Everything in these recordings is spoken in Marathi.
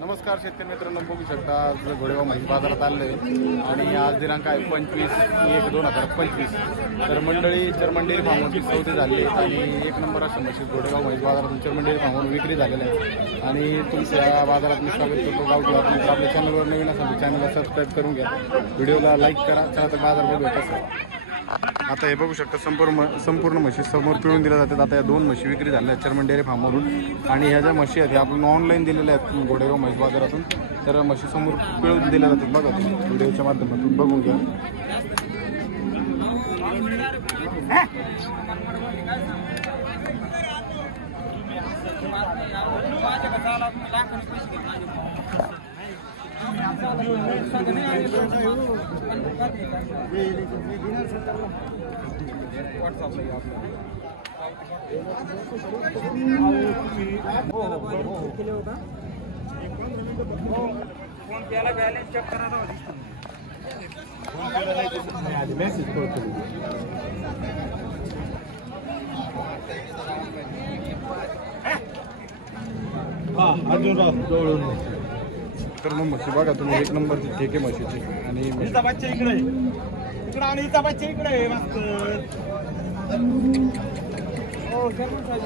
नमस्कार शेतकरी मित्रांनो, बघू शकता आज घोडेगाव म्हैस बाजारात आले आणि आज दिनांक आहे 25/1/2025. तर मंडळी चर्मन फार्मवरती सौदे झाले आणि एक नंबर अशा म्हशी घोडेगाव म्हैस बाजारातून चर्मन फार्मवरून विक्री झालेल्या आहे. आणि तुमच्या बाजारात मी स्वागत करतो. गावठी आपण आपल्या चॅनलवर नवीन असाल तर चॅनलला सबस्क्राईब करून घ्या, व्हिडिओला लाईक करा. चला तर बाजार बघूया कसं. आता हे बघू शकता संपूर्ण म्हशी समोर पिळून दिल्या जातात. आता या 2 म्हशी विक्री झाल्या चर्मन डेअरी फार्मवरून आणि ह्या ज्या म्हशी आहेत आपण ऑनलाईन दिलेल्या आहेत घोडेगाव म्हैस बाजारातून. तर म्हशी समोर पिळून दिल्या जातात. बघा तुम्ही व्हिडिओच्या माध्यमातून बघून घ्या. फोन केला बॅलन्स चेक करा ना. तर मग म्हशी बघा तुम्ही एक नंबरची ठेके म्हशीची. आणि हिचा बच्चा इकडे इकडे आणि हिचा बच्चा इकडे मस्त. हो चर्मन साहेब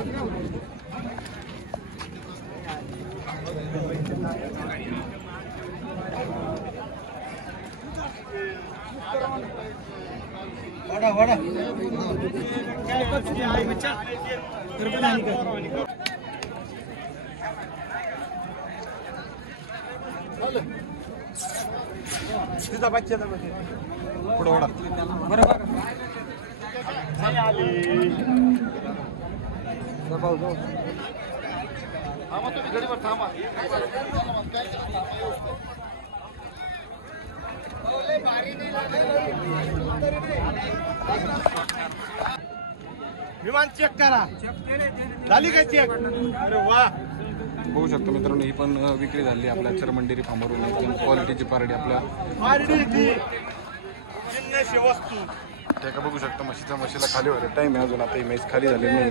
वडा वडा काय करते आई बच्चा तर बनानी का तिचा बच्चा तर पुढे ओढा बरोबर नाही आली. थांबा तुम्ही गडीवर थांबा. विमान चेक करा. झाली का चेक? अरे वा. बघू शकतो मित्रांनो, ही पण विक्री झाली आपल्या चर्मन डेअरी फार्मवरून. एकदम क्वालिटीची पारडी आपल्या वस्तू त्या का बघू शकता. म्हशीला खाली व्हायला टाईम आहे अजून. आता ही म्हैस खाली झाली नाही.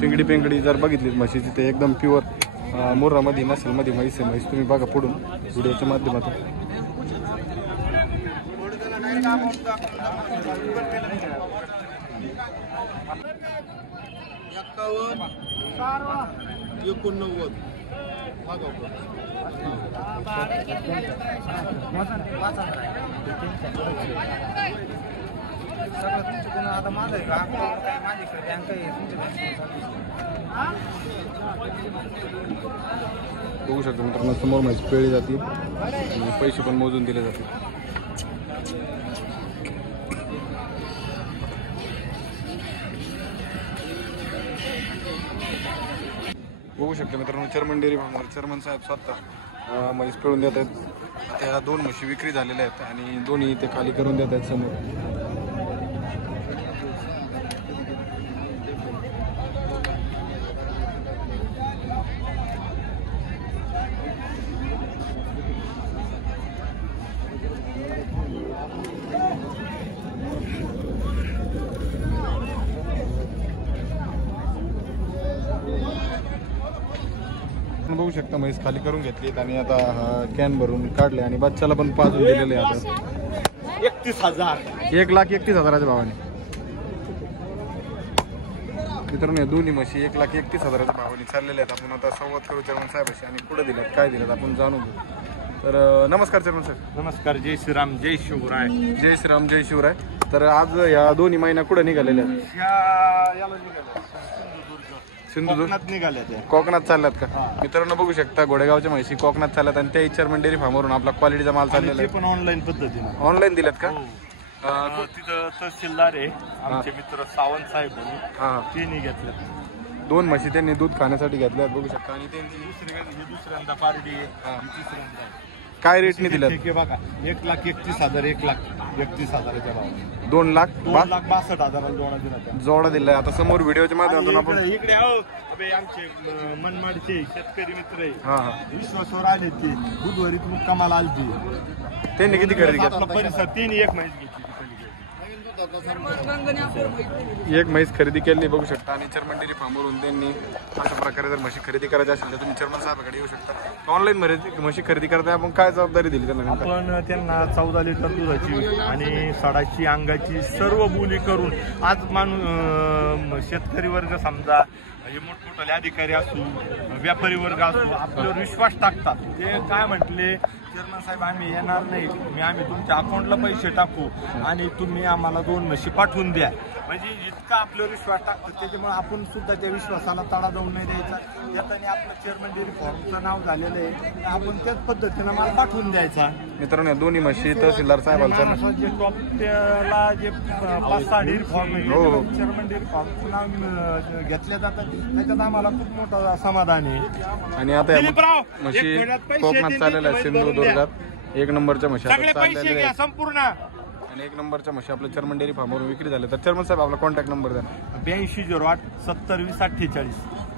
शिंगडी पेंगडी जर बघितली म्हशीची ते एकदम प्युअर मुर्रामध्ये नसेलमध्ये म्हैस आहे. म्हैस तुम्ही बघा पुढून व्हिडिओच्या माध्यमातून. आता माझं आहे का माझ्याकडे बँक आहे बघू शकतो मित्रांनो, समोर म्हैस पिळली जाते आणि पैसे पण मोजून दिले जाते. बघू शकतो मित्रांनो, चर्मन डेअरी फार्मवर चर्मन साहेब स्वतः म्हैस पिळून देत आहेत. आता ह्या 2 म्हशी विक्री झालेल्या आहेत आणि दोन्ही ते खाली करून देत आहेत समोर. बघू शकता म्हैस खाली करून घेतलीत आणि आता कॅन भरून काढले आणि बच्चाला पण पाजून दिलेले आहे. आता 31,000 1,31,000च्या भावाने मित्रांनो या दोन्ही म्हशी 1,31,000च्या भावाने चाललेल्या आहेत. आपण आता संवाद करू चर्मन साहेबांशी आणि कुठे दिल्यात काय दिल्यात आपण जाणून घेऊ. तर नमस्कार चर्मन साहेब. नमस्कार. जय श्रीराम जय शिवराय. जय श्रीराम जय शिवराय. तर आज या दोन्ही महिन्या कुठे निघालेल्या आहेत? याला निघाल्या सिंधुदुर्ग निघाल्या त्या कोकणात चालल्यात का? मित्रांनो बघू शकता घोडेगावच्या म्हशी कोकणात चालल्यात आणि त्या चर्मन डेअरी फार्मवरून आपला क्वालिटीचा माल चाललेला आहे. पण ऑनलाईन पद्धतीने ऑनलाईन दिल्यात का? तिथं तहसीलदार आहे आमचे मित्र सावंत साहेब म्हणून त्यांनी घेतल्या 2 म्हशी त्यांनी दूध खाण्यासाठी घेतल्यात बघू शकता. आणि त्यांची दुसऱ्यांदा पार्टी आहे तिसऱ्यांदा काय रेटने दिल्यात? ठीक आहे बघा 1,31,000 1,31,000च्या भावाने 2,62,000 जोडा दिला. जोडा दिलाय. आता समोर व्हिडिओच्या माध्यमातून आपण इकडे आमचे मनमाडचे शेतकरी मित्र आहे विश्वासवर आले ते बुधवारी मुक्कामाला आलते. त्यांनी किती खरेदी केली? परिसर 3 एक महिने घेतली. एक म्हैस खरेदी केली बघू शकता आणि चर्मन डेअरी फार्मवरून त्यांनी अशा प्रकारे जर म्हशी खरेदी करायची असेल तर तुम्ही चर्मन साहेबाकडे येऊ शकता. ऑनलाईन म्हशी खरेदी करताय आपण काय जबाबदारी दिली त्यांना? आपण त्यांना 14 लिटर दुधाची आणि सडाची अंगाची सर्व बोली करून आज माणूस शेतकरी वर्ग समजा हे मोठमोठे अधिकारी असू व्यापारी वर्ग असू आपल्यावर विश्वास टाकतात. ते काय म्हटले चेअरमन साहेब आम्ही येणार नाही, आम्ही तुमच्या अकाउंटला पैसे टाकू आणि तुम्ही आम्हाला 2 म्हशी पाठवून द्या. म्हणजे इतका आपल्यावर विश्वास टाकतात त्याच्यामुळे आपण सुद्धा त्या विश्वासाला तडा जाऊन नाही द्यायचा. त्याच्याने आपलं चेअरमन डेअरी फार्मचं नाव झालेलं आहे, आपण त्याच पद्धतीनं मला पाठवून द्यायचा. मित्रांनो दोन्ही म्हशी तहसीलदार साहेबांचं जे टॉपला जे 5-6 डेअरी फॉर्म आहे चेअरमन डेअरी फॉर्मचं नाव घेतलं जातं त्याच्यात आम्हाला खूप मोठं समाधान आहे. आणि आता म्हशी कोकणात चाललेल्या आहेत सिंधुदुर्गात 1 नंबरच्या म्हशी पैसे घ्या संपूर्ण आणि 1 नंबरच्या म्हशी आपल्या चर्मन डेअरी फार्मवरून विक्री झाल्या. तर चर्मन साहेब आपला कॉन्टॅक्ट नंबर द्या. 8208 702048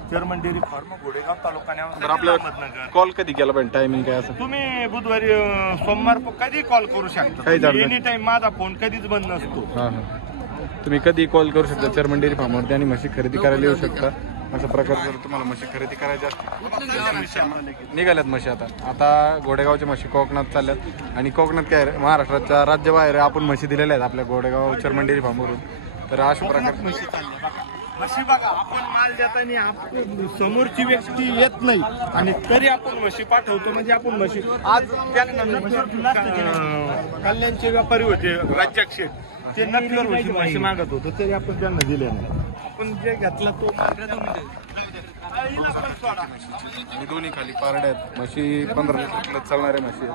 चेअरमन डेअरी फार्म घोडेगाव तालुका. तर आपल्याला कॉल कधी केला पाहिजे, टायमिंग काय असं? तुम्ही बुधवारी सोमवार कधी कॉल करू शकता, एनी टाइम. माझा फोन कधीच बंद नसतो. तुम्ही कधी कॉल करू शकता चर्मन डेअरी फार्मवरती आणि म्हशी खरेदी करायला येऊ शकता. अशा प्रकारे जर तुम्हाला म्हशी खरेदी करायची असतील निघाल्यात म्हशी आता घोडेगावच्या म्हशी कोकणात चालल्यात आणि कोकणात काय महाराष्ट्राच्या राज्याबाहेर आपण म्हशी दिलेल्या आहेत आपल्या घोडेगाव चर्मन डेअरी फार्मवरून. तर अशा प्रकारे म्हशी चालल्या म्हशी बघा. आपण माल देताना समोरची व्यक्ती येत नाही आणि तरी आपण म्हशी पाठवतो. म्हणजे आपण म्हशी आज कल्याणचे व्यापारी होते राज्याक्षे ते नकलीवर म्हशी मागत होतो तरी आपण त्यांना दिले नाही. आपण जे घेतला तो दोन्ही खाली पारड्या आहेत म्हशी 15 लिटर चालणाऱ्या म्हशी.